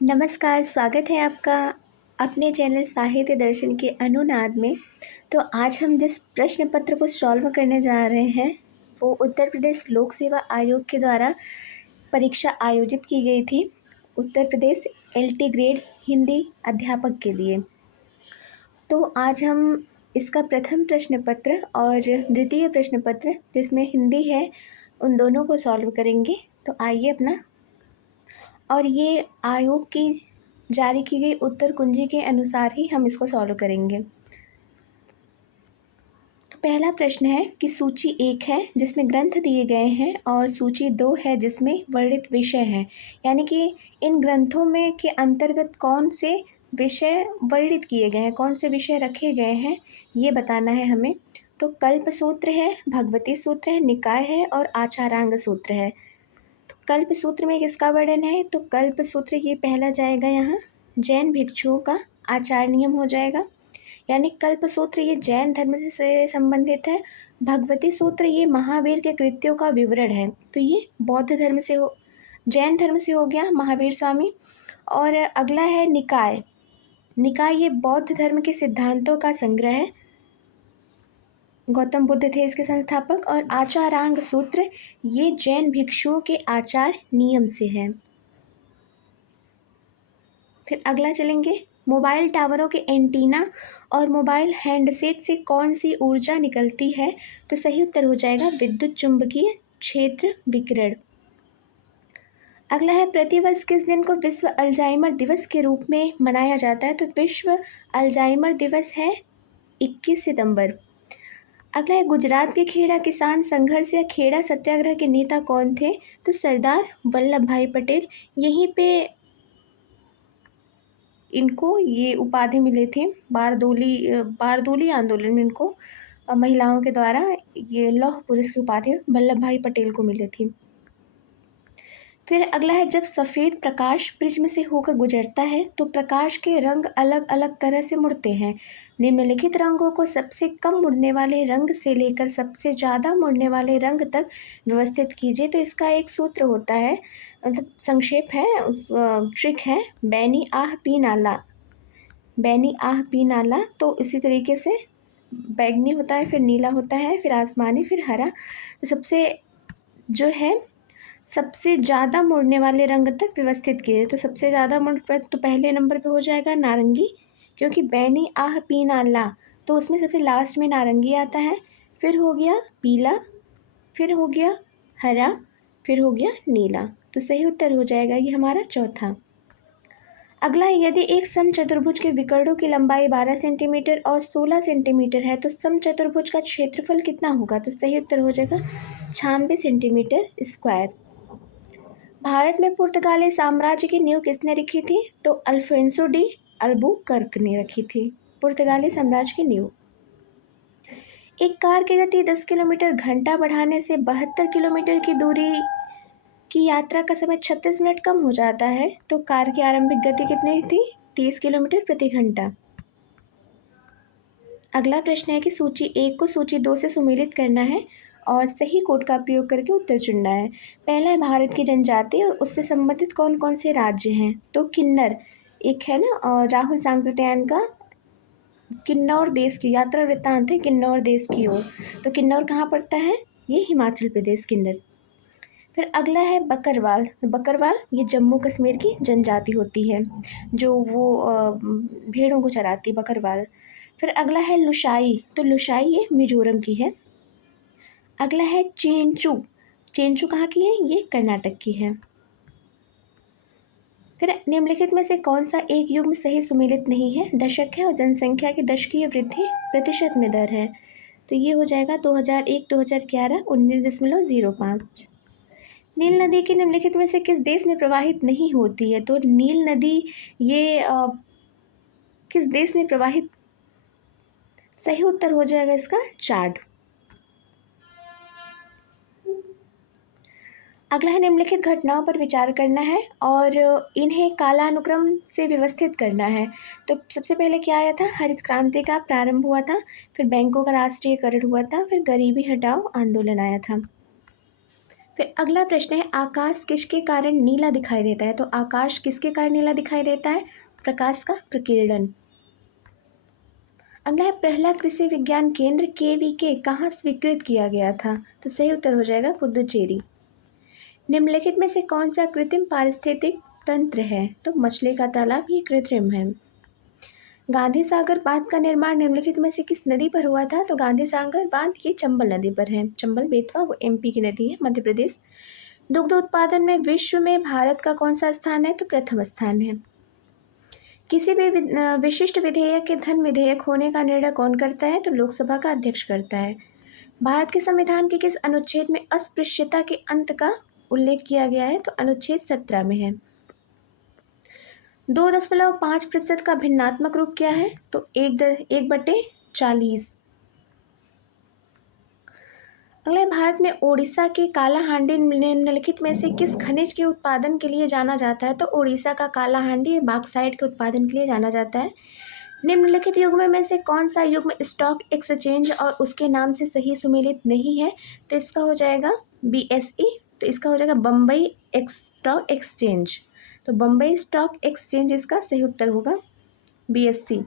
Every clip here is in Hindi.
नमस्कार, स्वागत है आपका अपने चैनल साहित्य दर्शन के अनुनाद में। तो आज हम जिस प्रश्न पत्र को सॉल्व करने जा रहे हैं, वो उत्तर प्रदेश लोक सेवा आयोग के द्वारा परीक्षा आयोजित की गई थी, उत्तर प्रदेश एलटी ग्रेड हिंदी अध्यापक के लिए। तो आज हम इसका प्रथम प्रश्न पत्र और द्वितीय प्रश्न पत्र, जिसमें हिंदी है, उन दोनों को सॉल्व करेंगे। तो आइए अपना, और ये आयोग की जारी की गई उत्तर कुंजी के अनुसार ही हम इसको सॉल्व करेंगे। तो पहला प्रश्न है कि सूची 1 है जिसमें ग्रंथ दिए गए हैं और सूची 2 है जिसमें वर्णित विषय हैं, यानी कि इन ग्रंथों में के अंतर्गत कौन से विषय वर्णित किए गए हैं, कौन से विषय रखे गए हैं, ये बताना है हमें। तो कल्प सूत्र है, भगवती सूत्र है, निकाय है और आचारांग सूत्र है। कल्प सूत्र में किसका वर्णन है? तो कल्प सूत्र ये पहला जाएगा यहाँ, जैन भिक्षुओं का आचार नियम हो जाएगा, यानी कल्प सूत्र ये जैन धर्म से संबंधित है। भगवती सूत्र ये महावीर के कृत्यों का विवरण है, तो ये बौद्ध धर्म से हो, जैन धर्म से हो गया महावीर स्वामी। और अगला है निकाय। निकाय ये बौद्ध धर्म के सिद्धांतों का संग्रह है, गौतम बुद्ध थे इसके संस्थापक। और आचारांग सूत्र ये जैन भिक्षुओं के आचार नियम से है। फिर अगला चलेंगे, मोबाइल टावरों के एंटीना और मोबाइल हैंडसेट से कौन सी ऊर्जा निकलती है? तो सही उत्तर हो जाएगा विद्युत चुंबकीय क्षेत्र विकिरण। अगला है, प्रतिवर्ष किस दिन को विश्व अल्जाइमर दिवस के रूप में मनाया जाता है? तो विश्व अल्जाइमर दिवस है 21 सितंबर। अगला है, गुजरात के खेड़ा किसान संघर्ष या खेड़ा सत्याग्रह के नेता कौन थे? तो सरदार वल्लभ भाई पटेल। यहीं पे इनको ये उपाधि मिले थे, बारदोली आंदोलन में इनको महिलाओं के द्वारा ये लौह पुरुष की उपाधि वल्लभ भाई पटेल को मिली थी। फिर अगला है, जब सफ़ेद प्रकाश प्रिज्म से होकर गुजरता है तो प्रकाश के रंग अलग अलग तरह से मुड़ते हैं। निम्नलिखित रंगों को सबसे कम मुड़ने वाले रंग से लेकर सबसे ज़्यादा मुड़ने वाले रंग तक व्यवस्थित कीजिए। तो इसका एक सूत्र होता है, मतलब संक्षेप है, उस ट्रिक है, बैनी आह पी नाला, बैनी आह पी नाला। तो इसी तरीके से बैगनी होता है, फिर नीला होता है, फिर आसमानी, फिर हरा। तो सबसे जो है सबसे ज़्यादा मुड़ने वाले रंग तक व्यवस्थित किए। तो सबसे ज़्यादा मुड़ तो पहले नंबर पे हो जाएगा नारंगी, क्योंकि बैनी आह पीना ला, तो उसमें सबसे लास्ट में नारंगी आता है। फिर हो गया पीला, फिर हो गया हरा, फिर हो गया नीला। तो सही उत्तर हो जाएगा ये हमारा चौथा। अगला है, यदि एक समचतुर्भुज के विकर्णों की लंबाई 12 सेंटीमीटर और 16 सेंटीमीटर है तो समचतुर्भुज का क्षेत्रफल कितना होगा? तो सही उत्तर हो जाएगा 96 सेंटीमीटर स्क्वायर। भारत में पुर्तगाली साम्राज्य की नींव किसने रखी थी? तो अल्फोंसो डी अल्बुकर्क ने रखी थी पुर्तगाली साम्राज्य की नींव। एक कार की गति 10 किलोमीटर घंटा बढ़ाने से 72 किलोमीटर की दूरी की यात्रा का समय 36 मिनट कम हो जाता है। तो कार की आरंभिक गति कितनी थी? 30 किलोमीटर प्रति घंटा। अगला प्रश्न है कि सूची 1 को सूची 2 से सुमेलित करना है और सही कोड का प्रयोग करके उत्तर चुनना है। पहला है, भारत की जनजाति और उससे संबंधित कौन कौन से राज्य हैं? तो किन्नर एक है ना, और राहुल सांकृत्यायन का किन्नौर देश की यात्रा वृत्तांत है किन्नौर देश की ओर। तो किन्नौर कहाँ पड़ता है? ये हिमाचल प्रदेश, किन्नर। फिर अगला है बकरवाल। तो बकरवाल ये जम्मू कश्मीर की जनजाति होती है, जो वो भेड़ों को चराती, बकरवाल। फिर अगला है लुशाई। तो लुशाई ये मिजोरम की है। अगला है चेंचू। चेंचू कहाँ की है? ये कर्नाटक की है। फिर निम्नलिखित में से कौन सा एक युग्म सही सुमेलित नहीं है? दशक है और जनसंख्या की दशकीय वृद्धि प्रतिशत में दर है। तो ये हो जाएगा 2001, 2011 19.05। नील नदी की निम्नलिखित में से किस देश में प्रवाहित नहीं होती है? तो नील नदी ये किस देश में प्रवाहित? सही उत्तर हो जाएगा इसका चाड। अगला है, निम्नलिखित घटनाओं पर विचार करना है और इन्हें कालानुक्रम से व्यवस्थित करना है। तो सबसे पहले क्या आया था? हरित क्रांति का प्रारंभ हुआ था, फिर बैंकों का राष्ट्रीयकरण हुआ था, फिर गरीबी हटाओ आंदोलन आया था। फिर अगला प्रश्न है, आकाश किसके कारण नीला दिखाई देता है? तो आकाश किसके कारण नीला दिखाई देता है? प्रकाश का प्रकीर्णन। अगला है, पहला कृषि विज्ञान केंद्र KVK कहाँ स्वीकृत किया गया था? तो सही उत्तर हो जाएगा पुदुचेरी। निम्नलिखित में से कौन सा कृत्रिम पारिस्थितिक तंत्र है? तो मछली का तालाब ये कृत्रिम है। गांधी सागर बांध का निर्माण निम्नलिखित में से किस नदी पर हुआ था? तो गांधी सागर बांध ये चंबल नदी पर है। चंबल बेतवा वो MP की नदी है, मध्य प्रदेश। दुग्ध उत्पादन में विश्व में भारत का कौन सा स्थान है? तो प्रथम स्थान है। किसी भी विशिष्ट विधेयक के धन विधेयक होने का निर्णय कौन करता है? तो लोकसभा का अध्यक्ष करता है। भारत के संविधान के किस अनुच्छेद में अस्पृश्यता के अंत का उल्लेख किया गया है? तो अनुच्छेद 17 में है। 2.5% का भिन्नात्मक रूप क्या है? तो 1/40। अगला, भारत में ओडिशा के कालाहांडी निम्नलिखित में से किस खनिज के उत्पादन के लिए जाना जाता है? तो ओडिशा का कालाहांडी बॉक्साइट के उत्पादन के लिए जाना जाता है। निम्नलिखित युग्म में से कौन सा युग्म स्टॉक एक्सचेंज और उसके नाम से सही सुमेलित नहीं है? तो इसका हो जाएगा BSE। तो इसका हो जाएगा बम्बई स्टॉक एक्सचेंज। तो बम्बई स्टॉक एक्सचेंज इसका सही उत्तर होगा, BSC।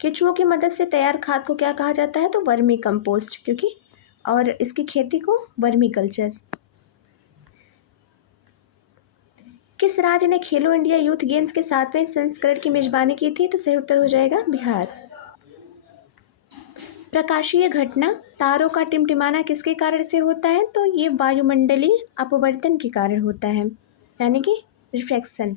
केचुओं की मदद से तैयार खाद को क्या कहा जाता है? तो वर्मी कंपोस्ट, क्योंकि और इसकी खेती को वर्मी कल्चर। किस राज्य ने खेलो इंडिया यूथ गेम्स के 7वें संस्करण की मेजबानी की थी? तो सही उत्तर हो जाएगा बिहार। प्रकाशीय घटना तारों का टिमटिमाना किसके कारण से होता है? तो ये वायुमंडलीय अपवर्तन के कारण होता है, यानी कि रिफ्रैक्शन।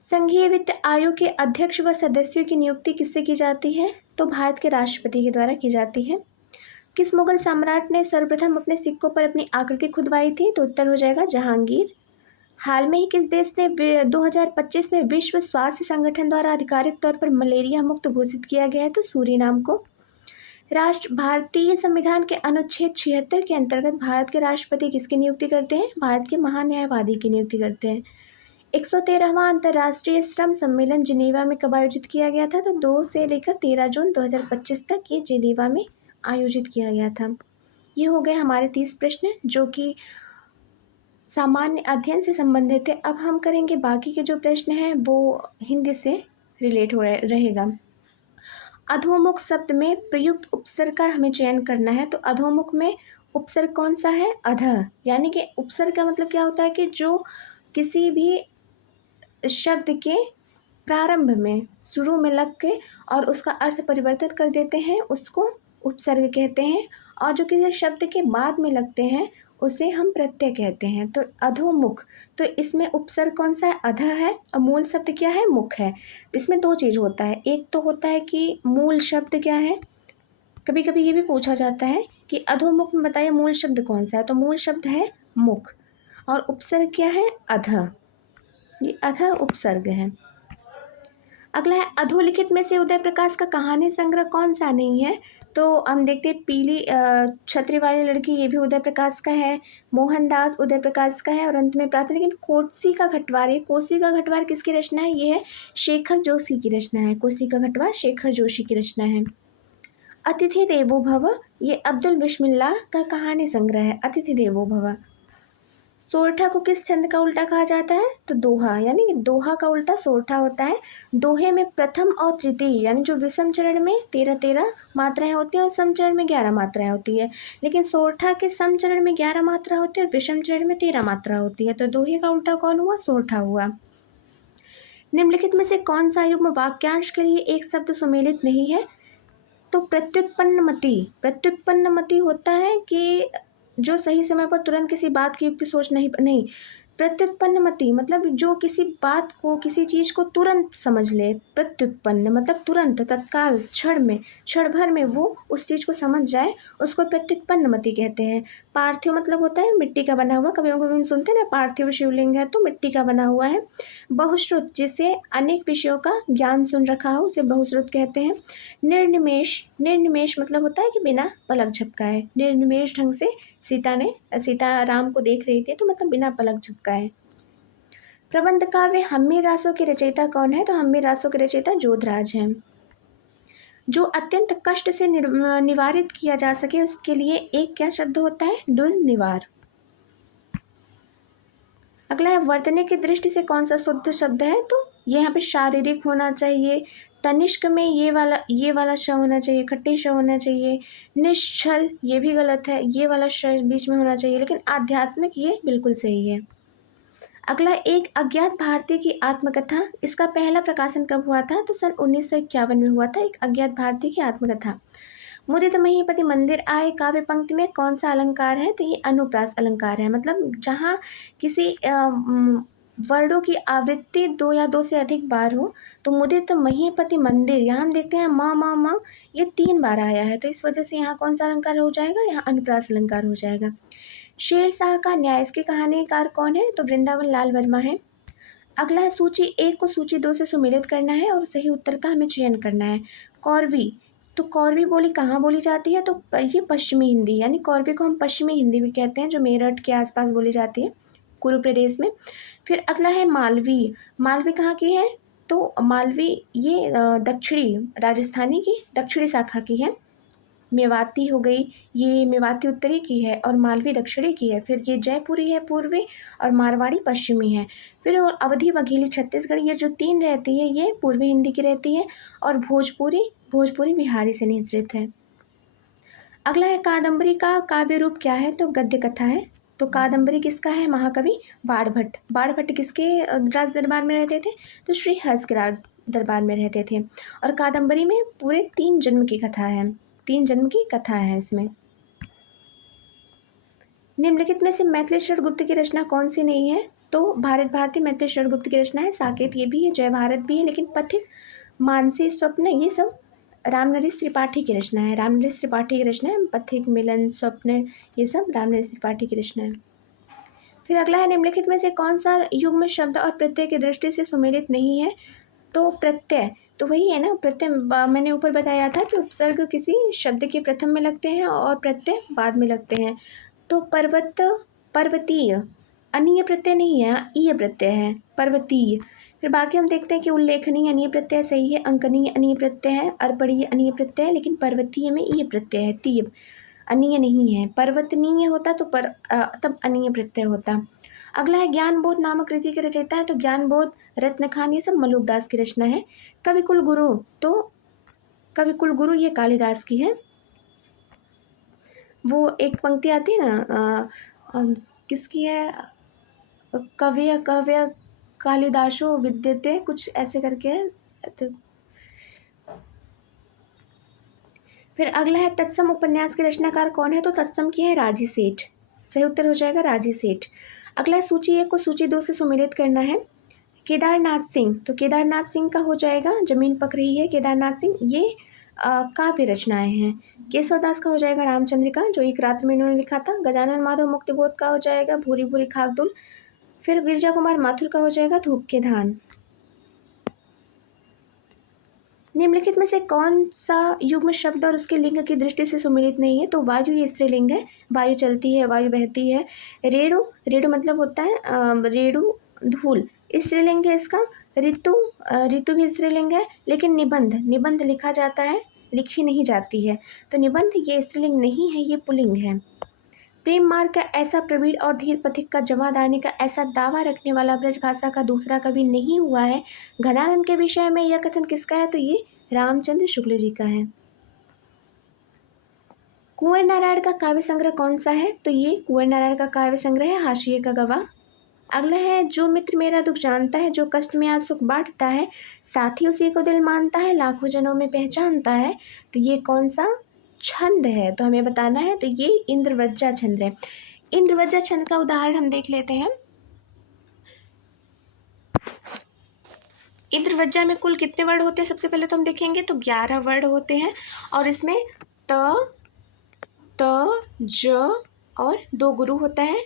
संघीय वित्त आयोग के अध्यक्ष व सदस्यों की नियुक्ति किससे की जाती है? तो भारत के राष्ट्रपति के द्वारा की जाती है। किस मुगल सम्राट ने सर्वप्रथम अपने सिक्कों पर अपनी आकृति खुदवाई थी? तो उत्तर हो जाएगा जहांगीर। हाल में ही किस देश ने 2025 में विश्व स्वास्थ्य संगठन द्वारा आधिकारिक तौर पर मलेरिया मुक्त घोषित किया गया है? तो सूरीनाम को। भारतीय संविधान के अनुच्छेद 76 के अंतर्गत भारत के राष्ट्रपति किसकी नियुक्ति करते हैं? भारत के महान्यायवादी की नियुक्ति करते हैं। 113वां अंतर्राष्ट्रीय श्रम सम्मेलन जिनेवा में कब आयोजित किया गया था? तो 2 से लेकर 13 जून 2025 तक ये जिनेवा में आयोजित किया गया था। ये हो गए हमारे 30 प्रश्न जो कि सामान्य अध्ययन से संबंधित है। अब हम करेंगे बाकी के जो प्रश्न हैं वो हिंदी से रिलेट हो रहेगा। अधोमुख शब्द में प्रयुक्त उपसर्ग का हमें चयन करना है। तो अधोमुख में उपसर्ग कौन सा है? अधः। यानी कि उपसर्ग का मतलब क्या होता है कि जो किसी भी शब्द के प्रारंभ में शुरू में लग के और उसका अर्थ परिवर्तन कर देते हैं उसको उपसर्ग कहते हैं, और जो किसी शब्द के बाद में लगते हैं उसे हम प्रत्यय कहते हैं। तो अधोमुख, तो इसमें उपसर्ग कौन सा है? अधः है, और मूल शब्द क्या है? मुख है। इसमें 2 चीज़ होता है, एक तो होता है कि मूल शब्द क्या है। कभी कभी ये भी पूछा जाता है कि अधोमुख में बताइए मूल शब्द कौन सा है। तो मूल शब्द है मुख, और उपसर्ग क्या है? अधः। ये अधः उपसर्ग है। अगला है, अधोलिखित में से उदय प्रकाश का कहानी संग्रह कौन सा नहीं है? तो हम देखते हैं पीली छतरी वाली लड़की, ये भी उदय प्रकाश का है। मोहनदास उदय प्रकाश का है, और अंत में प्रार्थना। लेकिन कोसी का घटवार, ये कोसी का घटवार किसकी रचना है? ये है शेखर जोशी की रचना है। कोसी का घटवार शेखर जोशी की रचना है। अतिथि देवो भव, ये अब्दुल बिस्मिल्लाह का कहानी संग्रह है, अतिथि देवो भव। सोरठा को किस छंद का उल्टा कहा जाता है? तो दोहा, यानी दोहा का उल्टा सोरठा होता है। दोहे में प्रथम और तृतीय यानी जो विषम चरण में 13 मात्राएं होती हैं और सम चरण में 11 मात्राएं होती है, लेकिन सोरठा के सम चरण में 11 मात्रा होती है और विषम चरण में 13 मात्रा होती है। तो दोहे का उल्टा कौन हुआ? सोरठा हुआ। निम्नलिखित में से कौन सा युग्म वाक्यांश के लिए एक शब्द सुमेलित नहीं है? तो प्रत्युत्पन्नमति। प्रत्युत्पन्नमति होता है कि जो सही समय पर तुरंत किसी बात की युक्ति सोच नहीं। प्रत्युत्पन्नमति मतलब जो किसी बात को, किसी चीज़ को तुरंत समझ ले। प्रत्युत्पन्न मतलब तुरंत, तत्काल, क्षण भर में वो उस चीज़ को समझ जाए, उसको प्रत्युत्पन्नमति कहते हैं। पार्थिव मतलब होता है मिट्टी का बना हुआ। कभी कभी सुनते हैं ना, पार्थिव शिवलिंग है तो मिट्टी का बना हुआ है। बहुश्रुत, जिसे अनेक विषयों का ज्ञान सुन रखा हो उसे बहुश्रुत कहते हैं। निर्निमेष, निर्निमेष मतलब होता है कि बिना पलक झपकाए। निर्निमेष ढंग से सीता राम को देख रही थी, तो मतलब बिना पलक झपकाए। प्रबंध काव्य हम्मी रासों के रचयिता कौन है? तो हम्मी रासों के रचयिता जोधराज हैं। जो अत्यंत कष्ट से निवारित किया जा सके उसके लिए एक क्या शब्द होता है? दुर्निवार। अगला है वर्तने की दृष्टि से कौन सा शुद्ध शब्द है? तो ये यहाँ पे शारीरिक होना चाहिए। तनिष्क में ये वाला श होना चाहिए, खट्टी श होना चाहिए। निश्चल ये भी गलत है, ये वाला श बीच में होना चाहिए, लेकिन आध्यात्मिक ये बिल्कुल सही है। अगला एक अज्ञात भारतीय की आत्मकथा, इसका पहला प्रकाशन कब हुआ था? तो सन 1951 में हुआ था एक अज्ञात भारतीय की आत्मकथा। मुदित महीपति मंदिर आए काव्य पंक्ति में कौन सा अलंकार है? तो ये अनुप्रास अलंकार है। मतलब जहाँ किसी वर्णों की आवृत्ति 2 या 2 से अधिक बार हो, तो मुदित महीपति मंदिर, यहाँ हम देखते हैं माँ माँ माँ ये 3 बार आया है, तो इस वजह से यहाँ कौन सा अलंकार हो जाएगा? यहाँ अनुप्रास अलंकार हो जाएगा। शेरशाह का न्याय, इसके कहानीकार कौन है? तो वृंदावन लाल वर्मा है। अगला है सूची 1 को सूची 2 से सुमेलित करना है और सही उत्तर का हमें चयन करना है। कौरवी, तो कौरवी बोली कहाँ बोली जाती है? तो ये पश्चिमी हिंदी, यानी कौरवी को हम पश्चिमी हिंदी भी कहते हैं, जो मेरठ के आसपास बोली जाती है, कुरु प्रदेश में। फिर अगला है मालवी, मालवी कहाँ की है? तो मालवी ये दक्षिणी राजस्थानी की दक्षिणी शाखा की है। मेवाती हो गई, ये मेवाती उत्तरी की है और मालवी दक्षिणी की है। फिर ये जयपुरी है पूर्वी और मारवाड़ी पश्चिमी है। फिर और अवधी बघेली छत्तीसगढ़ी, ये जो 3 रहती है ये पूर्वी हिंदी की रहती है और भोजपुरी बिहारी से निश्चित है। अगला है कादम्बरी का काव्य रूप क्या है? तो गद्य कथा है। तो कादम्बरी किसका है? महाकवि बाणभट्ट। बाणभट्ट किसके राज दरबार में रहते थे? तो श्री हर्ष के राज दरबार में रहते थे। और कादम्बरी में पूरे 3 जन्म की कथा है, 3 जन्म की कथा है इसमें। निम्नलिखित में से मैथिलीश्वर गुप्त की रचना कौन सी नहीं है? तो भारत भारती मैथिलीश्वर गुप्त की रचना है। साकेत ये भी है, जय भारत भी है, लेकिन पथिक, मानसी, स्वप्न ये सब रामनरेश त्रिपाठी की रचना है। रामनरेश त्रिपाठी की रचना है। पथिक, मिलन, स्वप्न ये सब रामनरेश त्रिपाठी की रचना है। फिर अगला है निम्नलिखित में से कौन सा युग्म शब्द और प्रत्यय की दृष्टि से सुमेलित नहीं है? तो प्रत्यय, तो वही है ना प्रत्यय, मैंने ऊपर बताया था कि उपसर्ग किसी शब्द के प्रथम में लगते हैं और प्रत्यय बाद में लगते हैं। तो पर्वत, पर्वतीय, अनीय प्रत्यय नहीं है, ईय प्रत्यय है, पर्वतीय। फिर बाकी हम देखते हैं कि उल्लेखनीय अनीय प्रत्यय सही है, अंकनीय अनीय प्रत्यय है, अर्पणीय अनीय प्रत्यय है, लेकिन पर्वतीय में ईय प्रत्यय है, तीय अनीय नहीं है। पर्वतनीय होता तो तब अनीय प्रत्यय होता। अगला है ज्ञानबोध नामक कृति के रचयिता है। तो ज्ञानबोध, रत्नखान ये सब मलुकदास की रचना है। कविकुल गुरु, तो कविकुल गुरु ये कालिदास की है। वो एक पंक्ति आती है ना किसकी है? कव्य कालिदासो विद्यते, कुछ ऐसे करके है। फिर अगला है तत्सम उपन्यास के रचनाकार कौन है? तो तत्सम की है राजी सेठ। सही उत्तर हो जाएगा राजी सेठ। अगला है सूची 1 को सूची 2 से सुमेलित करना है। केदारनाथ सिंह, तो केदारनाथ सिंह का हो जाएगा जमीन पक रही है। केदारनाथ सिंह ये काव्य रचनाएं हैं। केशवदास का हो जाएगा रामचंद्रिका, जो एक रात्र में इन्होंने लिखा था। गजानन माधव मुक्तिबोध का हो जाएगा भूरी भूरी खाकदुल। फिर गिरजा कुमार माथुर का हो जाएगा धूप के धान। निम्नलिखित में से कौन सा युग्म शब्द और उसके लिंग की दृष्टि से सुमेलित नहीं है? तो वायु ये स्त्रीलिंग है, वायु चलती है, वायु बहती है। रेणु, रेणु मतलब होता है रेणु धूल, स्त्रीलिंग है इसका। ऋतु, ऋतु भी स्त्रीलिंग है, लेकिन निबंध, निबंध लिखा जाता है, लिखी नहीं जाती है, तो निबंध ये स्त्रीलिंग नहीं है, ये पुल्लिंग है। प्रेम मार्ग का ऐसा प्रवीण और धीर पथिक का जमा दाने का ऐसा दावा रखने वाला ब्रजभाषा का दूसरा कवि नहीं हुआ है। घनानंद के विषय में यह कथन किसका है? तो ये रामचंद्र शुक्ल जी का है। कुंवर नारायण का काव्य संग्रह कौन सा है? तो ये कुंवर नारायण का काव्य संग्रह है हाशिए का गवाह। अगला है जो मित्र मेरा दुख जानता है, जो कष्ट में आज सुख बांटता है, साथी उसी को दिल मानता है, लाखों जनों में पहचानता है। तो ये कौन सा छंद है? तो हमें बताना है। तो ये इंद्रवज्जा छंद है। इंद्रवज्जा छंद का उदाहरण हम देख लेते हैं। इंद्रवज्जा में कुल कितने वर्ड होते हैं? सबसे पहले तो हम देखेंगे तो 11 वर्ड होते हैं और इसमें त, ज और 2 गुरु होता है।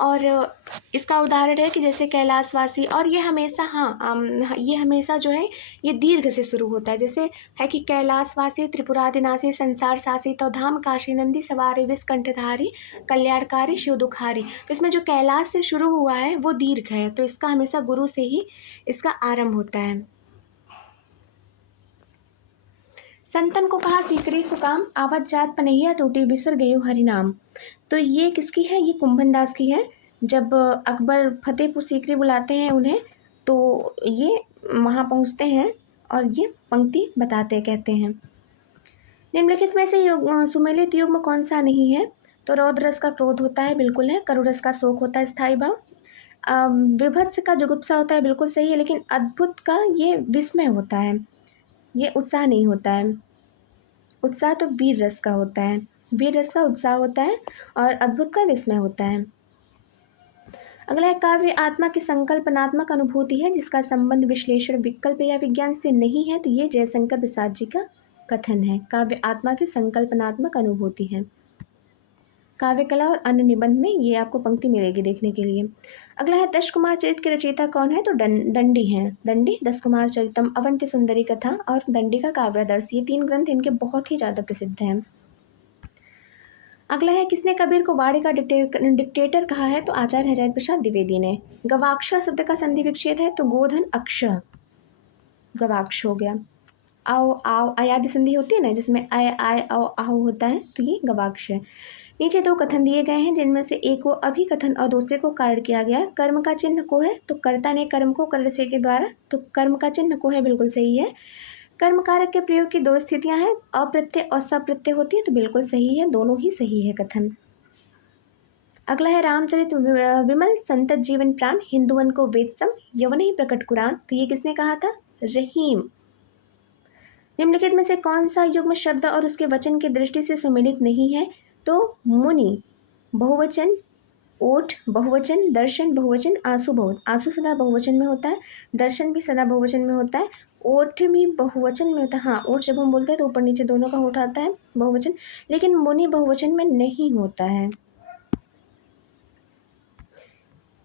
और इसका उदाहरण है कि जैसे कैलाशवासी, और ये हमेशा ये हमेशा जो है ये दीर्घ से शुरू होता है। जैसे है कि कैलाशवासी, त्रिपुरादिनाशी, संसार शासी, तो धाम काशी नंदी सवारी, विषकंठधारी, कल्याणकारी, शिव दुखारी। तो इसमें जो कैलाश से शुरू हुआ है वो दीर्घ है, तो इसका हमेशा गुरु से ही इसका आरंभ होता है। संतन को कहा सीकरी सुकाम, आवत जात पनैया टूटी बिसर गयो हरि नाम। तो ये किसकी है? ये कुंभन दास की है। जब अकबर फतेहपुर सीकरी बुलाते हैं उन्हें, तो ये वहाँ पहुँचते हैं और ये पंक्ति बताते कहते हैं, निम्नलिखित में से सुमेलित युग्म कौन सा नहीं है? तो रौद्र रस का क्रोध होता है, बिल्कुल है। करुण रस का शोक होता है, स्थायी भाव। विभत्स का जुगुप्सा होता है, बिल्कुल सही है। लेकिन अद्भुत का ये विस्मय होता है, ये उत्साह नहीं होता है। उत्साह तो वीर रस का होता है, वीर रस का उत्साह होता है और अद्भुत का विस्मय होता है। अगला है, काव्य आत्मा की संकल्पनात्मक अनुभूति है जिसका संबंध विश्लेषण विकल्प या विज्ञान से नहीं है। तो ये जयशंकर प्रसाद जी का कथन है, काव्य आत्मा की संकल्पनात्मक अनुभूति है। काव्य कला और अन्य निबंध में ये आपको पंक्ति मिलेगी देखने के लिए। अगला है, दश कुमार चरित के रचयिता कौन है? तो दंडी हैं। दंडी, दश कुमार चरितम, अवंती सुंदरी कथा और दंडी का काव्यादर्श, ये 3 ग्रंथ इनके बहुत ही ज़्यादा प्रसिद्ध हैं। अगला है, किसने कबीर को वाणी का डिक्टेटर कहा है? तो आचार्य हजारी प्रसाद द्विवेदी ने। गवाक्ष शब्द का संधि विच्छेद है, तो गोधन अक्ष, गवाक्ष हो गया। आओ आओ अयादि संधि होती है ना, जिसमें आय आय आओ आओ होता है, तो ये गवाक्ष है। नीचे 2 कथन दिए गए हैं जिनमें से एक को अभिकथन और दूसरे को कारण किया गया है। कर्म का चिन्ह को है, तो कर्ता ने कर्म को कर से के द्वारा, तो कर्म का चिन्ह को है, बिल्कुल सही है। कर्म कारक के प्रयोग की 2 स्थितियां हैं, अप्रत्यय और सप्रत्यय होती है, तो बिल्कुल सही है, दोनों ही सही है कथन। अगला है, रामचरित विमल संतत जीवन प्राण, हिंदुवन को वेद सम, यवन ही प्रकट कुरान। तो ये किसने कहा था? रहीम। निम्नलिखित में से कौन सा युग्म शब्द और उसके वचन की दृष्टि से सुमेलित नहीं है? तो मुनि बहुवचन, ओठ बहुवचन, दर्शन बहुवचन, आंसू बहुवचन। आंसू सदा बहुवचन में होता है, दर्शन भी सदा बहुवचन में होता है, ओठ भी बहुवचन में होता है। हाँ, ओठ जब हम बोलते हैं तो ऊपर नीचे दोनों का होठ आता है बहुवचन, लेकिन मुनि बहुवचन में नहीं होता है।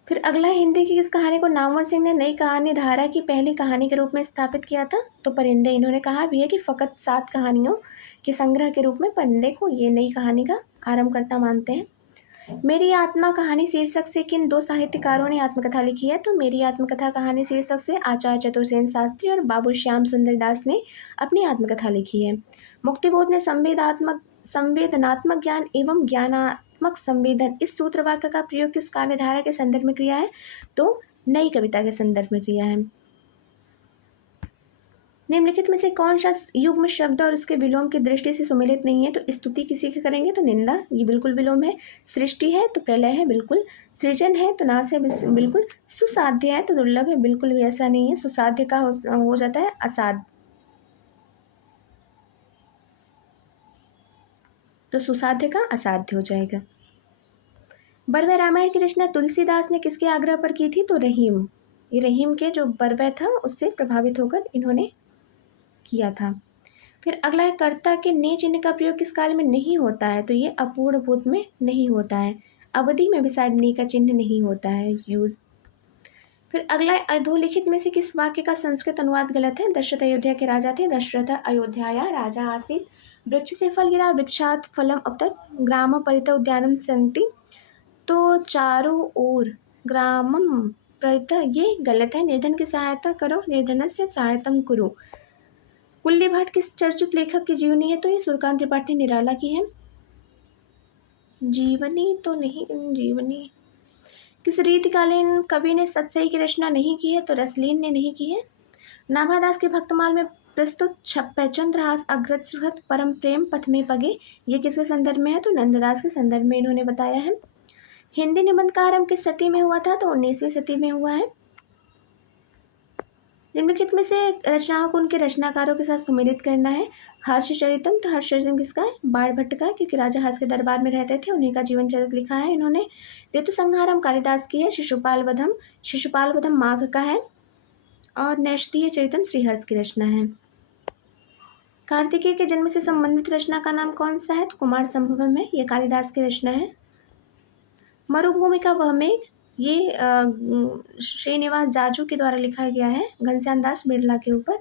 फिर अगला, हिंदी की किस कहानी को नामवर सिंह ने नई कहानी धारा की पहली कहानी के रूप में स्थापित किया था? तो परिंदे। इन्होंने कहा भी है कि फ़कत 7 कहानियों के संग्रह के रूप में परिंदे को ये नई कहानी का आरंभकर्ता मानते हैं। मेरी आत्मा कहानी शीर्षक से किन 2 साहित्यकारों ने आत्मकथा लिखी है? तो मेरी आत्मकथा कहानी शीर्षक से आचार्य चतुर्सेन शास्त्री और बाबू श्याम सुंदर दास ने अपनी आत्मकथा लिखी है। मुक्तिबोध ने संवेदनात्मक ज्ञान एवं ज्ञानात्मक संवेदन, इस सूत्र वाक्य का प्रयोग किस काव्यधारा के संदर्भ में किया है? तो नई कविता के संदर्भ में किया है। निम्नलिखित में से कौन सा युग्म शब्द और उसके विलोम की दृष्टि से सुमेलित नहीं है? तो स्तुति किसी की करेंगे तो निंदा, ये बिल्कुल विलोम है। सृष्टि है तो प्रलय है, बिल्कुल। सृजन है तो नाश है, बिल्कुल। सुसाध्य है तो दुर्लभ है, बिल्कुल भी ऐसा नहीं है। सुसाध्य का हो जाता है असाध्य, तो सुसाध्य का असाध्य हो जाएगा। बरवे रामायण की रचना तुलसीदास ने किसके आग्रह पर की थी? तो रहीम। ये रहीम के जो बरवे था उससे प्रभावित होकर इन्होंने किया था। फिर अगला है, कर्ता के ने चिन्ह का प्रयोग किस काल में नहीं होता है? तो ये अपूर्ण भूत में नहीं होता है, अवधि में भी शायद ने का चिन्ह नहीं होता है यूज। फिर अगला है, अधोलिखित में से किस वाक्य का संस्कृत अनुवाद गलत है? दशरथ अयोध्या के राजा थे, दशरथ अयोध्याया राजा आसीत, वृक्ष से फल गिरा, वृक्षात फलम अपतत, ग्राम परित उद्यानम सन्ति। तो चारों ओर ग्रामम परित, ये गलत है। निर्धन की सहायता करो, निर्धन से सहायतम कुरु। कुल्ली भाट किस चर्चित लेखक की जीवनी है? तो ये सूर्यकांत त्रिपाठी निराला की है। जीवनी तो नहीं, जीवनी। किस रीतिकालीन कवि ने सतसई की रचना नहीं की है? तो रसलीन ने नहीं की है। नाभादास के भक्तमाल में प्रस्तुत छप्पे चंद्रहास अग्रज सुहृत परम प्रेम पथ में पगे, ये किसके संदर्भ में है? तो नंददास के संदर्भ में इन्होंने बताया है। हिंदी निबंध का आरंभ किस सदी में हुआ था? तो 19वीं सदी में हुआ है। निम्नलिखित में से रचनाओं को उनके रचनाकारों के साथ सुमेलित करना है। हर्षचरितम, तो हर्षचरितम किसका है? बाणभट्ट का, क्योंकि राजा हर्ष के दरबार में रहते थे, उन्हीं का जीवन चरित्र लिखा है इन्होंने। ऋतु संहारम कालिदास की है। शिशुपाल वधम माघ का है। और नैषधीय चरितम श्रीहर्ष की रचना है। कार्तिकेय के जन्म से संबंधित रचना का नाम कौन सा है? तो कुमार संभवम है, यह कालिदास की रचना है। मरुभूमि का वह मेघ, ये श्रीनिवास जाजू के द्वारा लिखा गया है, घनश्याम दास बिरला के ऊपर।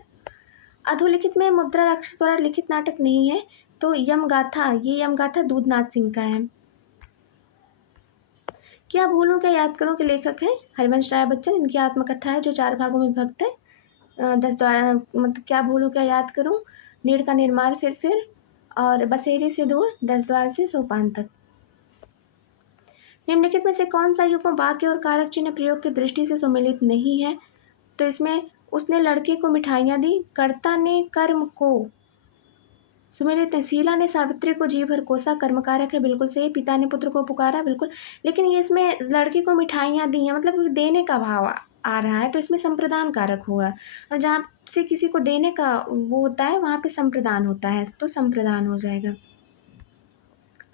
अधोलिखित में मुद्रा राक्षस द्वारा लिखित नाटक नहीं है, तो यमगाथा, ये यमगाथा दूधनाथ सिंह का है। क्या भूलूं क्या याद करूं के लेखक हैं हरिवंश राय बच्चन। इनकी आत्मकथा है जो 4 भागों में विभक्त है। 10 द्वारा, मतलब क्या भूलूं क्या याद करूं, नीड़ का निर्माण फिर और बसेरे से दूर 10 द्वार से सोपान तक। निम्नलिखित में से कौन सा युग्म वाक्य और कारक चिन्ह प्रयोग की दृष्टि से सुमेलित नहीं है? तो इसमें उसने लड़के को मिठाइयाँ दी, कर्ता ने कर्म को सुमेलित है। शीला ने सावित्री को जी भर कोसा, कर्म कारक है, बिल्कुल सही। पिता ने पुत्र को पुकारा, बिल्कुल। लेकिन ये इसमें लड़के को मिठाइयाँ दी हैं, मतलब देने का भाव आ रहा है, तो इसमें संप्रदान कारक हुआ। और जहाँ से किसी को देने का वो होता है वहाँ पे संप्रदान होता है, तो संप्रदान हो जाएगा।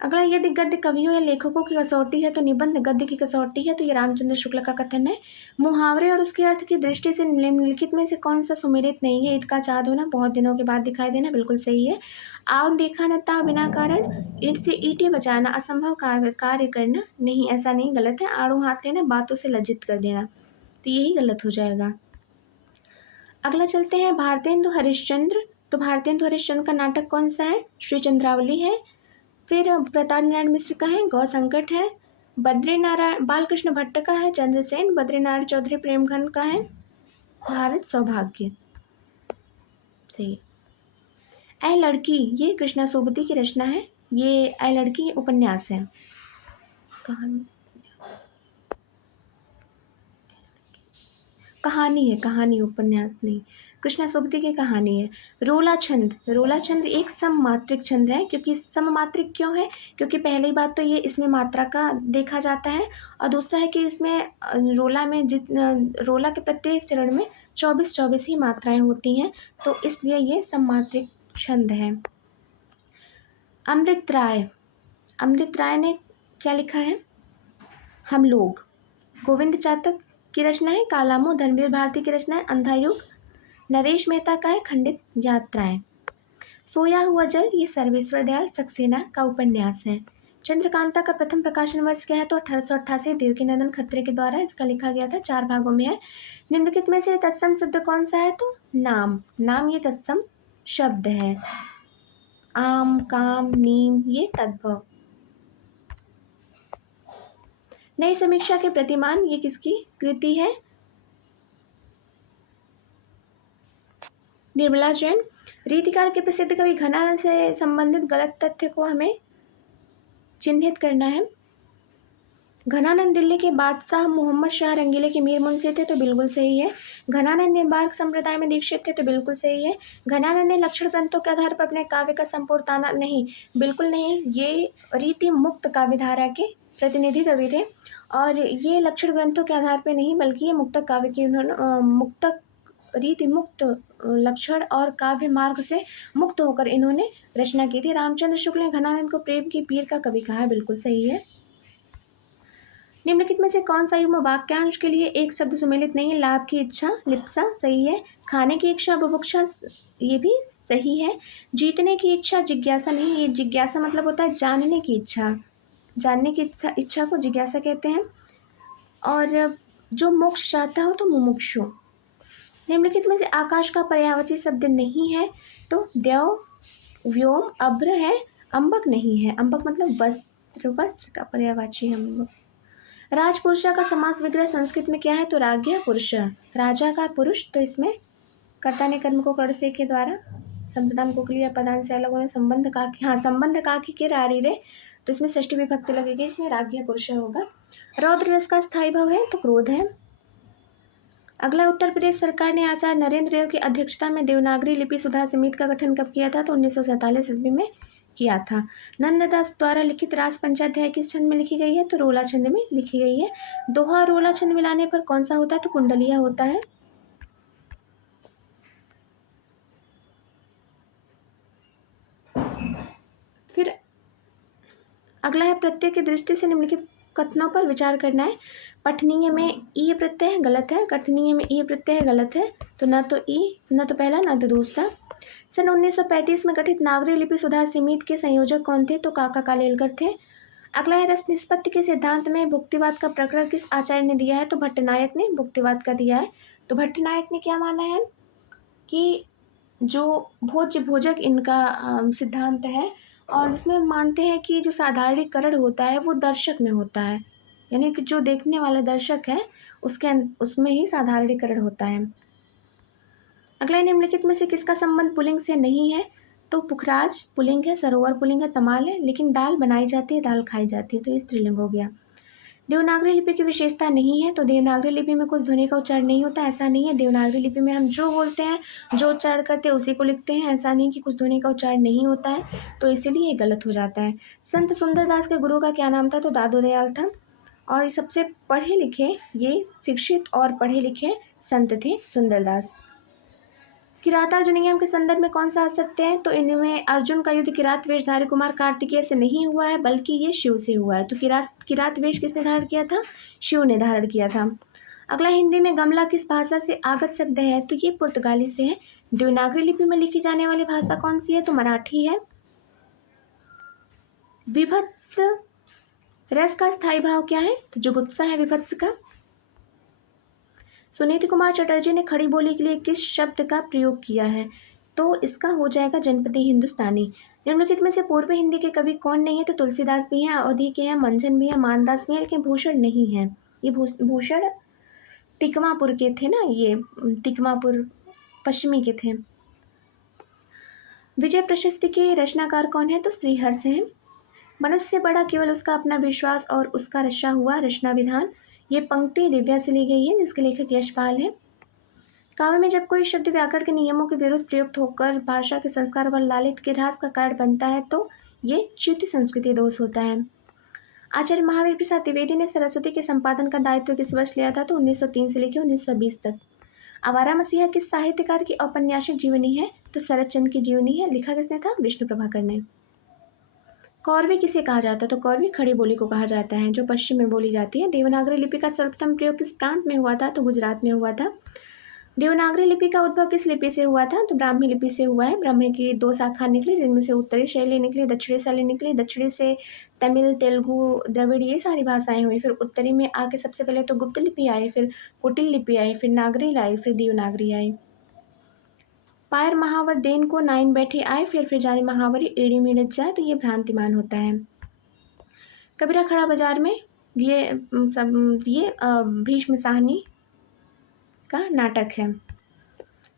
अगला, यदि गद्य कवियों या लेखकों की कसौटी है तो निबंध गद्य की कसौटी है, तो ये रामचंद्र शुक्ल का कथन है। मुहावरे और उसके अर्थ की दृष्टि से निम्नलिखित में से कौन सा सुमेलित नहीं है? ईद का चाँद होना, बहुत दिनों के बाद दिखाई देना, बिल्कुल सही है। आव देखा न ता बिना कारण, ईंट से ईंटें बजाना, असंभव कार्य करना, नहीं ऐसा नहीं, गलत है। आड़ू हाथ लेना, बातों से लज्जित कर देना, तो यही गलत हो जाएगा। अगला चलते हैं भारतेंदु हरिश्चंद्र। तो भारतेंदु हरिश्चंद्र का नाटक कौन सा है? श्री चंद्रावली है। फिर प्रताप नारायण मिश्र का है, गौ संकट है। बद्रीनारायण बालकृष्ण भट्ट का है, चंद्रसेन। बद्रीनारायण चौधरी प्रेमघन का है, भारत सौभाग्य, सही। ऐ लड़की, ये कृष्णा सोबती की रचना है। ये ऐ लड़की उपन्यास है, कहानी है, कहानी, उपन्यास नहीं। कृष्णा सोबती की कहानी है। रोला छंद, रोला छंद एक सममात्रिक छंद है। क्योंकि सममात्रिक क्यों है? क्योंकि पहली बात तो ये इसमें मात्रा का देखा जाता है, और दूसरा है कि इसमें रोला में रोला के प्रत्येक चरण में 24 ही मात्राएं होती हैं, तो इसलिए ये सममात्रिक छंद है। अमृत राय, अमृत राय ने क्या लिखा है? हम लोग। गोविंद चातक की रचना है। कालामो धनवीर भारती की रचना है। अंधा युग नरेश मेहता का है। खंडित यात्राएं। सोया हुआ जल, ये सर्वेश्वर दयाल सक्सेना का उपन्यास है। चंद्रकांता का प्रथम प्रकाशन वर्ष क्या है? तो 1888 देवकीनंदन खत्री के द्वारा इसका लिखा गया था। 4 भागों में है। निम्नलिखित में से तत्सम शब्द कौन सा है? तो नाम, नाम ये तत्सम शब्द है। आम, काम, नीम ये तद्भव। नई समीक्षा के प्रतिमान, ये किसकी कृति है? निर्मला जैन। रीतिकाल के प्रसिद्ध कवि घनानंद से संबंधित गलत तथ्य को हमें चिन्हित करना है। घनानंद दिल्ली के बादशाह मोहम्मद शाह रंगीले के मीर मुंशी थे, तो बिल्कुल सही है। घनानंद निम्बार्क संप्रदाय में दीक्षित थे, तो बिल्कुल सही है। घनानंद ने लक्षण ग्रंथों के आधार पर अपने काव्य का संपूर्ण ताना, नहीं, बिल्कुल नहीं। ये रीति मुक्त काव्यधारा के प्रतिनिधि कवि थे, और ये लक्षण ग्रंथों के आधार पर नहीं, बल्कि ये मुक्तक काव्य की उन्होंने मुक्तक रीति मुक्त लक्षण और काव्य मार्ग से मुक्त होकर इन्होंने रचना की थी। रामचंद्र शुक्ल ने घनानंद को प्रेम की पीर का कवि कहा है, बिल्कुल सही है। निम्नलिखित में से कौन सा युग्म वाक्यांश के लिए एक शब्द सुमेलित नहीं है? लाभ की इच्छा, लिप्सा, सही है। खाने की इच्छा, बुभुक्षा, ये भी सही है। जीतने की इच्छा, जिज्ञासा नहीं, ये जिज्ञासा मतलब होता है जानने की इच्छा, जानने की इच्छा को जिज्ञासा कहते हैं। और जो मोक्ष चाहता हो तो मुमुक्षु। निम्नलिखित में से आकाश का पर्यायवाची शब्द नहीं है? तो द्यौ, व्योम, अभ्र है। अंबक नहीं है, अंबक मतलब वस्त्र, वस्त्र का पर्यायवाची है अंबक। राजपुरुषा का समास विग्रह संस्कृत में क्या है? तो राज्ञ पुरुष, राजा का पुरुष। तो इसमें कर्ता ने कर्म को कर्ण से के द्वारा संप्रदान को क्रिया पदान से अलग होने संबंध का, हाँ, संबंध का के रारी रे, तो इसमें षष्ठी विभक्ति लगेगी, इसमें राज्ञ पुरुष होगा। रौद्र रस का स्थायी भाव है, तो क्रोध है। अगला, उत्तर प्रदेश सरकार ने आचार्य नरेंद्र देव की अध्यक्षता में देवनागरी लिपि सुधार समिति का गठन कब किया था? तो 1947 ईस्वी में किया था। नंददास द्वारा लिखित रास पंचाध्याय किस छंद में लिखी गई है? तो रोला छंद में लिखी गई है। दोहा और रोला छंद मिलाने पर कौन सा होता है? तो कुंडलिया होता है। फिर अगला है प्रत्यय की दृष्टि से निम्नलिखित कथनों पर विचार करना है। पठनीय में ई प्रत्यय है, गलत है। कठनीय में ई प्रत्यय है, गलत है। तो न तो ई, न तो पहला, न तो दूसरा। सन 1935 में गठित नागरी लिपि सुधार समिति के संयोजक कौन थे? तो काका कालेलकर थे। अगला है रस निष्पत्ति के सिद्धांत में भुक्तिवाद का प्रकरण किस आचार्य ने दिया है? तो भट्टनायक ने भुक्तिवाद का दिया है। तो भट्टनायक ने क्या माना है कि जो भोज्य भोजक इनका सिद्धांत है, और इसमें मानते हैं कि जो साधारणीकरण होता है वो दर्शक में होता है, यानी कि जो देखने वाला दर्शक है उसमें ही साधारणीकरण होता है। अगला, निम्नलिखित में से किसका संबंध पुल्लिंग से नहीं है? तो पुखराज पुल्लिंग है, सरोवर पुल्लिंग है, तमाल है, लेकिन दाल बनाई जाती है, दाल खाई जाती है, तो ये स्त्रीलिंग हो गया। देवनागरी लिपि की विशेषता नहीं है, तो देवनागरी लिपि में कुछ ध्वनि का उच्चारण नहीं होता, ऐसा नहीं है। देवनागरी लिपि में हम जो बोलते हैं, जो उच्चारण करते हैं उसी को लिखते हैं, ऐसा नहीं कि कुछ ध्वनि का उच्चारण नहीं होता है, तो इसीलिए ये गलत हो जाता है। संत सुंदरदास के गुरु का क्या नाम था? तो दादू दयाल था। और ये सबसे पढ़े लिखे, ये शिक्षित और पढ़े लिखे संत थे सुंदरदास। किरातार्जुन नियम के संदर्भ में कौन सा असत्य है? तो इनमें अर्जुन का युद्ध किरात वेशधारी कुमार कार्तिकेय से नहीं हुआ है, बल्कि ये शिव से हुआ है। तो किरात वेश किसने धारण किया था? शिव ने धारण किया था। अगला, हिंदी में गमला किस भाषा से आगत शब्द है? तो ये पुर्तगाली से है। देवनागरी लिपि में लिखी जाने वाली भाषा कौन सी है? तो मराठी है। विभत्स रस का स्थायी भाव क्या है? तो जुगुप्सा है विभत्स का। सुनीति कुमार चटर्जी ने खड़ी बोली के लिए किस शब्द का प्रयोग किया है? तो इसका हो जाएगा जनपदी हिंदुस्तानी। निम्नलिखित में से पूर्व हिंदी के कवि कौन नहीं है? तो तुलसीदास भी हैं, अवधि के हैं, मंझन भी हैं, मानदास भी हैं, लेकिन भूषण नहीं है। ये भूषण तिकमापुर के थे ना, ये तिकमापुर पश्चिमी के थे। विजय प्रशस्ति के रचनाकार कौन है? तो श्रीहर्ष हैं। मनुष्य से बड़ा केवल उसका अपना विश्वास और उसका रचा हुआ रचना विधान। ये पंक्ति दिव्या से ली गई है, जिसके लेखक यशपाल है। काव्य में जब कोई शब्द व्याकरण के नियमों के विरुद्ध प्रयुक्त होकर भाषा के संस्कार व लालित्य के ह्रास का कारण बनता है, तो ये च्युति संस्कृति दोष होता है। आचार्य महावीर प्रसाद द्विवेदी ने सरस्वती के संपादन का दायित्व किस वर्ष लिया था? तो 1903 से लेकर 1920 तक। आवारा मसीहा किस साहित्यकार की औपन्यासिक जीवनी है? तो शरद चंद्र की जीवनी है। लिखा किसने था? विष्णु प्रभाकर ने। कौरवी किसे कहा जाता है? तो कौरवी खड़ी बोली को कहा जाता है, जो पश्चिम में बोली जाती है। देवनागरी लिपि का सर्वप्रथम प्रयोग किस प्रांत में हुआ था? तो गुजरात में हुआ था। देवनागरी लिपि का उद्भव किस लिपि से हुआ था? तो ब्राह्मी लिपि से हुआ है। ब्राह्मी की 2 शाखा निकली, जिनमें से उत्तरी शैली निकली, दक्षिणी शैली निकली। दक्षिणी से तमिल, तेलुगु, द्रविड़ ये सारी भाषाएं हुई। फिर उत्तरी में आके सबसे पहले तो गुप्त लिपि आई, फिर कुटिल लिपि आई, फिर नागरी आई, फिर देवनागरी आई। पायर महावर देन को नाइन बैठे आए, फिर जाने महावरी एड़ी मिनट जाए, तो ये भ्रांतिमान होता है। कबीरा खड़ा बाजार में ये भीष्म साहनी का नाटक है।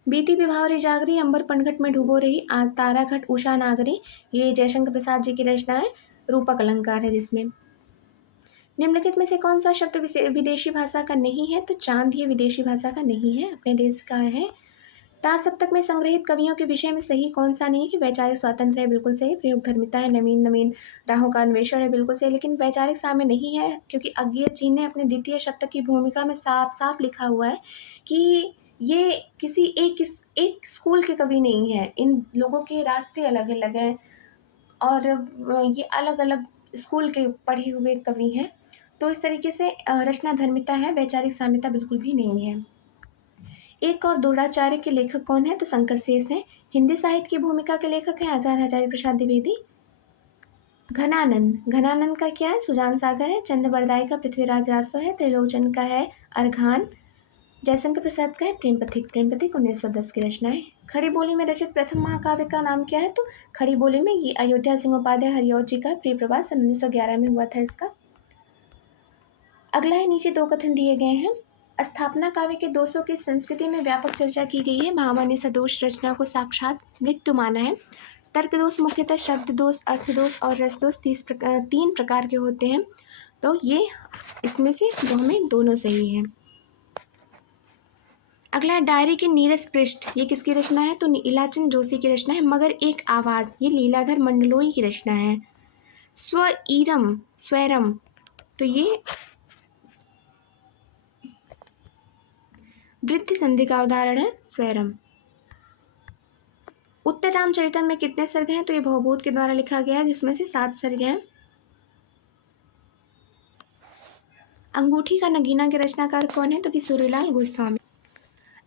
बीती विभावरी जागरी, अंबर पनघट में डूबो रही, आज ताराघट उषा नागरी, ये जयशंकर प्रसाद जी की रचना है। रूपक अलंकार है जिसमें। निम्नलिखित में से कौन सा शब्द विदेशी भाषा का नहीं है? तो चांद ये विदेशी भाषा का नहीं है, अपने देश का है। तार सप्तक में संग्रहित कवियों के विषय में सही कौन सा नहीं है? कि वैचारिक स्वातंत्र है, बिल्कुल सही। प्रयोग धर्मिता है, नवीन नवीन राहों का अन्वेषण है, बिल्कुल सही। लेकिन वैचारिक साम्य नहीं है, क्योंकि अज्ञेय जी ने अपने द्वितीय शतक की भूमिका में साफ साफ लिखा हुआ है कि ये किसी एक स्कूल के कवि नहीं है। इन लोगों के रास्ते अलग अलग हैं और ये अलग अलग स्कूल के पढ़े हुए कवि हैं। तो इस तरीके से रचना धर्मिता है, वैचारिक साम्यता बिल्कुल भी नहीं है। एक और द्रोणाचार्य के लेखक कौन है? तो शंकर शेष हैं। हिंदी साहित्य की भूमिका के लेखक हैं आचार्य हजारी प्रसाद द्विवेदी। घनानंद का क्या है? सुजान सागर है। चंद्रबरदाई का पृथ्वीराज रासो है। त्रिलोचन का है अर्घान। जयशंकर प्रसाद का है प्रेम पथिक। 1910 की रचना है। खड़ी बोली में रचित प्रथम महाकाव्य का नाम क्या है? तो खड़ी बोली में ये अयोध्या सिंह उपाध्याय हरिऔध जी का प्रिय प्रवास 1911 में हुआ था इसका। अगला है, नीचे 2 कथन दिए गए हैं। स्थापना काव्य के दोषों की संस्कृति में व्यापक चर्चा की गई है। भामा ने सदोष रचना को साक्षात मृत्यु माना है। तर्क दोष मुख्यतः शब्द दोष, अर्थ दोष और रस दोष 3 प्रकार के होते हैं। तो ये इसमें से हमें दोनों सही है। अगला है, डायरी की नीरस पृष्ठ, ये किसकी रचना है? तो नीलाचंद जोशी की रचना है। मगर एक आवाज़, ये लीलाधर मंडलोई की रचना है। स्वैरम, तो ये वृद्धि संधि का उदाहरण है स्वैरम। उत्तर रामचरितम में कितने सर्ग हैं? तो ये भवभूत के द्वारा लिखा गया है, जिसमें से 7 सर्ग हैं। अंगूठी का नगीना के रचनाकार कौन है? तो किशोरीलाल गोस्वामी।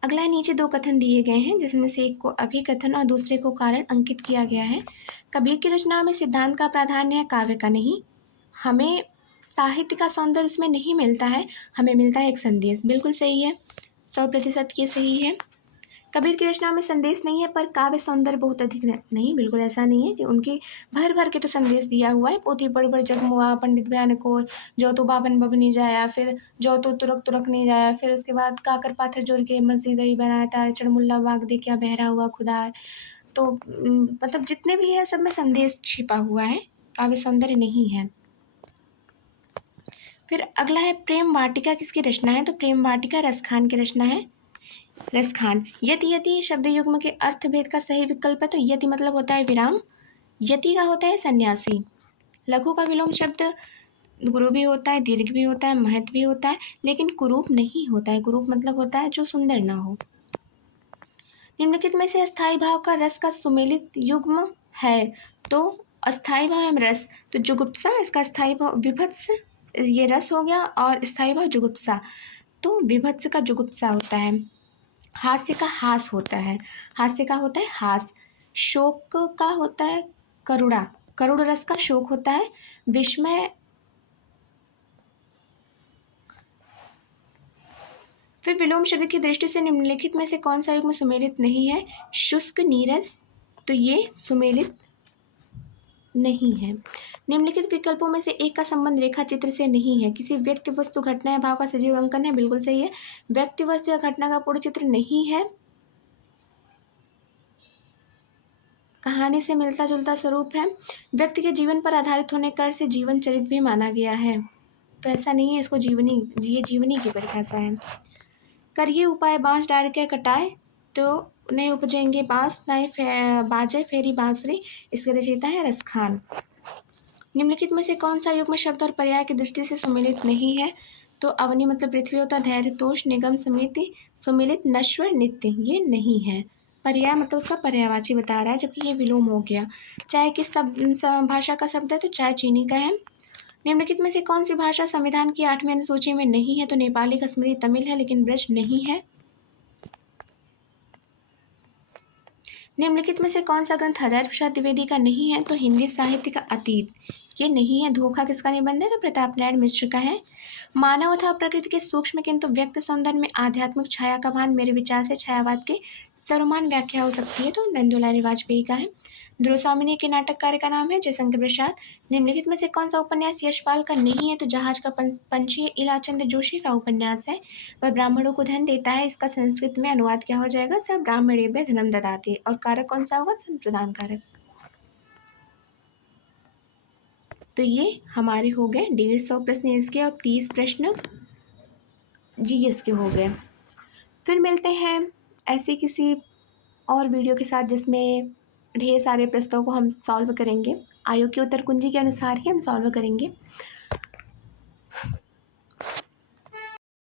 अगला है, नीचे 2 कथन दिए गए हैं, जिसमें से एक को अभिकथन और दूसरे को कारण अंकित किया गया है। कबीर की रचना में सिद्धांत का प्राधान्य है, काव्य का नहीं। हमें साहित्य का सौंदर्य उसमें नहीं मिलता है, हमें मिलता है एक संदेश। बिल्कुल सही है, 100% ये सही है। कबीर की रचना में संदेश नहीं है, पर काव्य सौंदर्य बहुत अधिक नहीं, बिल्कुल ऐसा नहीं है कि उनकी भर भर के तो संदेश दिया हुआ है। पोथी बड़े बड़े जगमुआ पंडित बयान को, जो तो बाबन बबनी जाया, फिर जो तो तुरक तुरक नहीं जाया, फिर उसके बाद काकर पाथर जोड़ के मस्जिद ही बनाया था, चढ़मुल्ला वाग दे क्या बहरा हुआ खुदा है। तो मतलब जितने भी है सब में संदेश छिपा हुआ है, काव्य सौंदर्य नहीं है। फिर अगला है प्रेम वाटिका किसकी रचना है? तो प्रेम वाटिका रसखान की रचना है। रसखान। यति यति शब्द युग्म के अर्थभेद का सही विकल्प है, तो यति मतलब होता है विराम, यति का होता है सन्यासी। लघु का विलोम शब्द गुरु भी होता है, दीर्घ भी होता है, महत भी होता है, लेकिन कुरूप नहीं होता है। कुरूप मतलब होता है जो सुंदर ना हो। निम्नलिखित में से अस्थाई भाव का रस का सुमेलित युग्म है? तो अस्थाई भाव एवं रस, तो जुगुप्सा इसका स्थाई भाव, विभत्स ये रस हो गया, और स्थाई भाव जुगुप्सा, तो विभत्स का जुगुप्सा होता है। हास्य का हास होता है, हास्य का होता है हास। शोक का होता है करुणा, करुण रस का शोक होता है। विस्मय, फिर विलोम शब्द की दृष्टि से निम्नलिखित में से कौन सा युग्म सुमेलित नहीं है? शुष्क नीरस, तो ये सुमेलित नहीं है। निम्नलिखित विकल्पों में से एक का संबंध रेखा चित्र से नहीं है। किसी व्यक्ति वस्तु घटना या भाव का सजीव अंकन है, बिल्कुल सही है। व्यक्ति वस्तु या घटना का पूर्ण चित्र नहीं है, कहानी से मिलता जुलता स्वरूप है। व्यक्ति के जीवन पर आधारित होने कर से जीवन चरित भी माना गया है, तो ऐसा नहीं है, इसको जीवनी, ये जीवनी की परिभाषा है। करिए उपाय बाँस डाल के कटाए, तो नहीं उपजेंगे बाँस, ना ही बाजे फेरी बाँसुरी, इसके रचयिता है रसखान। निम्नलिखित में से कौन सा युग्म शब्द और पर्याय की दृष्टि से सुमेलित नहीं है? तो अवनी मतलब पृथ्वी होता है, धैर्य तोष निगम समिति सुमेलित नश्वर नित्य, ये नहीं है। पर्याय मतलब उसका पर्यायवाची बता रहा है, जबकि ये विलोम हो गया। चाय किस भाषा का शब्द है? तो चाय चीनी का है। निम्नलिखित में से कौन सी भाषा संविधान की 8वीं अनुसूची में नहीं है? तो नेपाली, कश्मीरी, तमिल है, लेकिन ब्रज नहीं है। निम्नलिखित में से कौन सा ग्रंथ हजारी प्रसाद द्विवेदी का नहीं है? तो हिंदी साहित्य का अतीत, ये नहीं है। धोखा किसका निबंध है? तो प्रताप नारायण मिश्र का है। मानव अथवा प्रकृति के सूक्ष्म किंतु व्यक्त सौंदर्य में आध्यात्मिक छाया का भान मेरे विचार से छायावाद के सर्वमान व्याख्या हो सकती है, तो नंदुलाल वाजपेयी का है। ध्रुव स्वामिनी के नाटककार का नाम है जयशंकर प्रसाद। निम्नलिखित में से कौन सा उपन्यास यशपाल का नहीं है? तो जहाज का पंछी इलाचंद जोशी का उपन्यास है। वह ब्राह्मणों को धन देता है, इसका संस्कृत में अनुवाद क्या हो जाएगा? सब ब्राह्मणेभ्यः धनम ददाति, और कारक कौन सा होगा? संप्रदान कारक। तो ये हमारे हो गए 150 प्रश्न इसके और 30 प्रश्न जीएस के हो गए। फिर मिलते हैं ऐसे किसी और वीडियो के साथ जिसमें ढेर सारे प्रश्नों को हम सॉल्व करेंगे, आयोग की उत्तर कुंजी के अनुसार ही हम सॉल्व करेंगे।